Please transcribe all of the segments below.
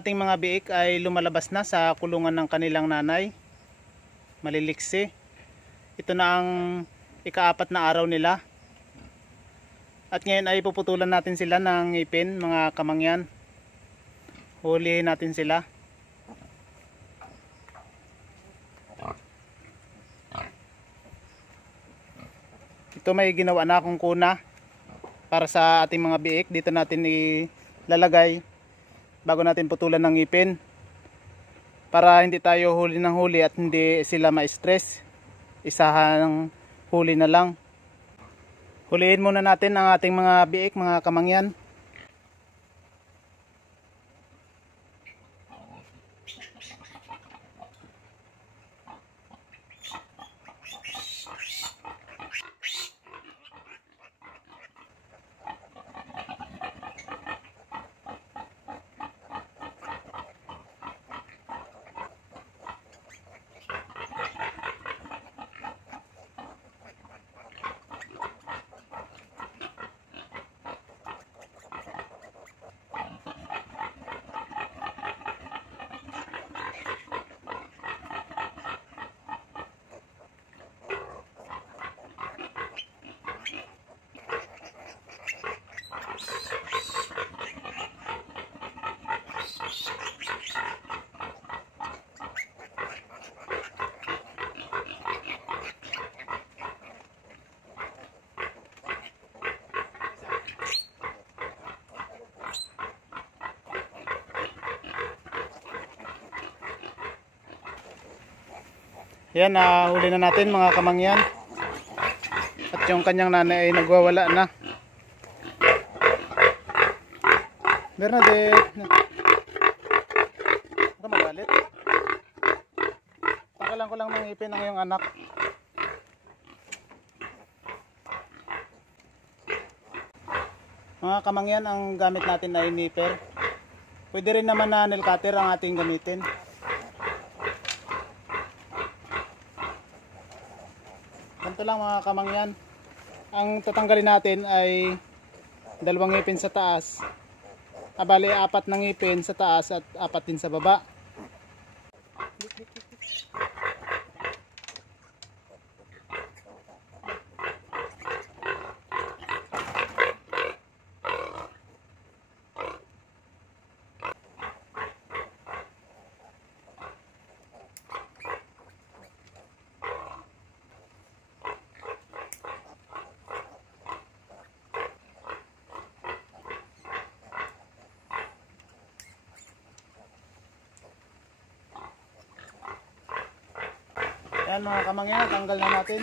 ating mga biik ay lumalabas na sa kulungan ng kanilang nanay. Maliliksi. Ito na ang ika-4 na araw nila. At ngayon ay puputulan natin sila ng ngipin, mga kamangyan. Hulihin natin sila. Ito may ginawa na akong kuna para sa ating mga biik. Dito natin ilalagay bago natin putulan ng ngipin, para hindi tayo huli ng huli at hindi sila ma-stress. Isahang huli na lang. Huliin muna natin ang ating mga biik, mga kamangyan. Yan, huli na natin mga kamangyan. At yung kanyang nanay ay nagwawala na. Bernadette, huwag ka magalit. Pakalan ko lang ng ngipin ng iyong anak. Mga kamangyan, ang gamit natin ay nipper. Pwede rin naman na nail cutter ang ating gamitin. Ganito lang mga kamangyan. Ang tatanggalin natin ay 2 ngipin sa taas. Bali 4 na ngipin sa taas at 4 din sa baba. Yan mga kamangyan, tanggal na natin.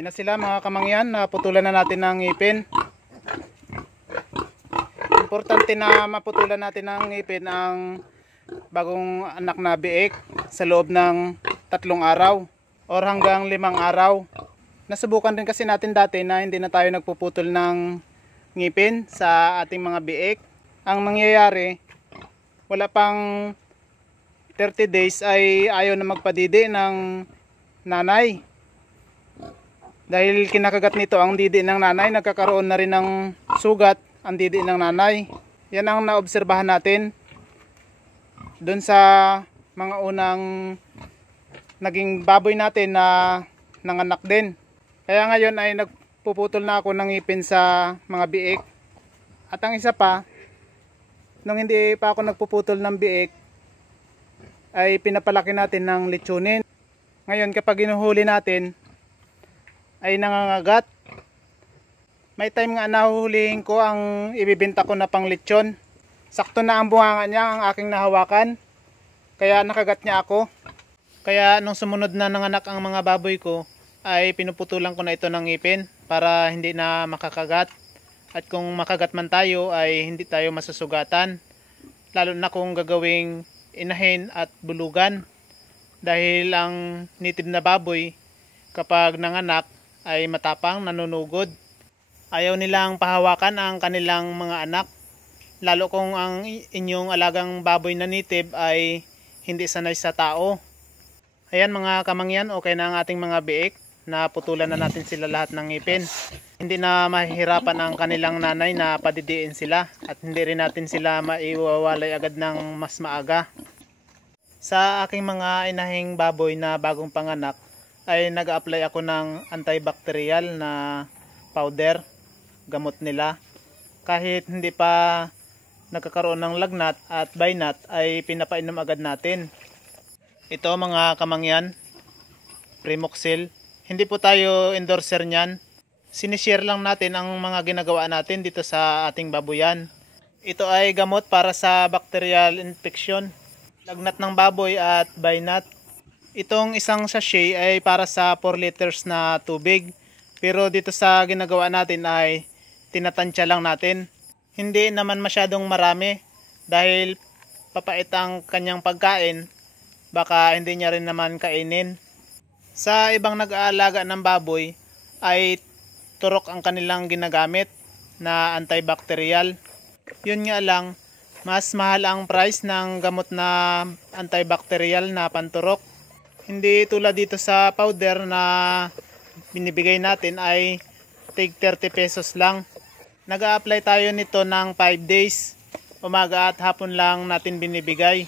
Yun na sila mga kamangyan, naputulan na natin ng ngipin. Importante na maputulan natin ng ngipin ang bagong anak na biik sa loob ng 3 araw or hanggang 5 araw. Nasubukan din kasi natin dati na hindi na tayo nagpuputol ng ngipin sa ating mga biik. Ang nangyayari, wala pang 30 days ay ayaw na magpadidi ng nanay. Dahil kinakagat nito ang didi ng nanay, nagkakaroon na rin ng sugat ang didi ng nanay. Yan ang naobserbahan natin doon sa mga unang naging baboy natin na nanganak din. Kaya ngayon ay nagpuputol na ako ng ngipin sa mga biik. At ang isa pa, nung hindi pa ako nagpuputol ng biik, ay pinapalaki natin ng lechonin. Ngayon kapag ginuhuli natin, ay nangangagat. May time nga nahuhulihin ko ang ibibenta ko na pang lechon. Sakto na ang bunganga niya ang aking nahawakan. Kaya nakagat niya ako. Kaya nung sumunod na nanganak ang mga baboy ko, ay pinuputulan ko na ito ng ngipin para hindi na makakagat. At kung makagat man tayo ay hindi tayo masusugatan. Lalo na kung gagawing inahin at bulugan. Dahil ang native na baboy kapag nanganak ay matapang, nanunugod. Ayaw nilang pahawakan ang kanilang mga anak. Lalo kung ang inyong alagang baboy na native ay hindi sanay sa tao. Ayan mga kamangyan, okay na ang ating mga biik. Naputulan na natin sila lahat ng ngipin. Hindi na mahihirapan ang kanilang nanay na padidiin sila. At hindi rin natin sila maiwawalay agad ng mas maaga. Sa aking mga inahing baboy na bagong panganak, ay nag-apply ako ng antibacterial na powder, gamot nila. Kahit hindi pa nagkakaroon ng lagnat at baynat ay pinapainom agad natin. Ito mga kamangyan, Primoxil. Hindi po tayo endorser niyan. Sinishare lang natin ang mga ginagawa natin dito sa ating baboyan. Ito ay gamot para sa bacterial infection, lagnat ng baboy at baynat. Itong isang sachet ay para sa 4 liters na tubig. Pero dito sa ginagawa natin ay tinatansya lang natin. Hindi naman masyadong marami dahil papait ang kanyang pagkain. Baka hindi niya rin naman kainin. Sa ibang nag-aalaga ng baboy ay turok ang kanilang ginagamit na antibacterial. Yun nga lang, mas mahal ang price ng gamot na antibacterial na panturok. Hindi tulad dito sa powder na binibigay natin ay tig 30 pesos lang. Nag-a-apply tayo nito ng 5 days. Umaga at hapon lang natin binibigay.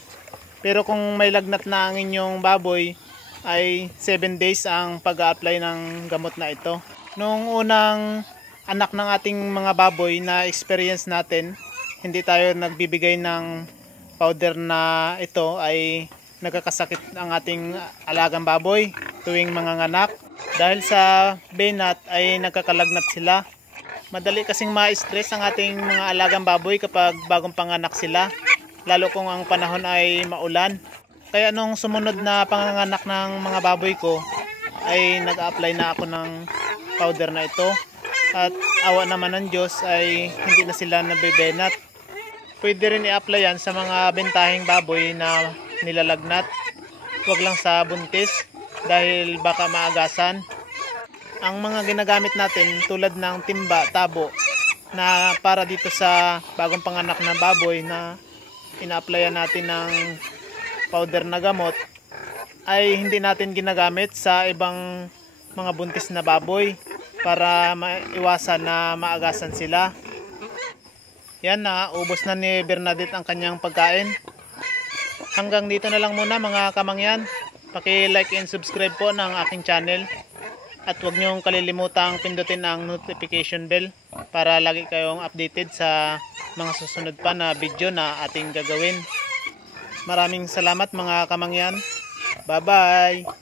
Pero kung may lagnat na ang inyong baboy, ay 7 days ang pag-a-apply ng gamot na ito. Nung unang anak ng ating mga baboy na experience natin, hindi tayo nagbibigay ng powder na ito ay nagkakasakit ang ating alagang baboy tuwing manganganak. Dahil sa baynat ay nagkakalagnat sila. Madali kasing ma-stress ang ating mga alagang baboy kapag bagong panganak sila. Lalo kung ang panahon ay maulan. Kaya nung sumunod na panganganak ng mga baboy ko ay nag-apply na ako ng powder na ito. At awa naman ng Diyos ay hindi na sila nabibenat. Pwede rin i-apply yan sa mga bentahing baboy na nilalagnat. Huwag lang sa buntis dahil baka maagasan. Ang mga ginagamit natin tulad ng timba, tabo na para dito sa bagong panganak na baboy na ina-applyan natin ng powder na gamot ay hindi natin ginagamit sa ibang mga buntis na baboy para maiwasan na maagasan sila. Yan na, ubos na ni Bernadette ang kanyang pagkain. Hanggang dito na lang muna mga kamangyan. Paki-like and subscribe po ng aking channel. At huwag niyong kalilimutang pindutin ang notification bell para lagi kayong updated sa mga susunod pa na video na ating gagawin. Maraming salamat mga kamangyan. Bye-bye!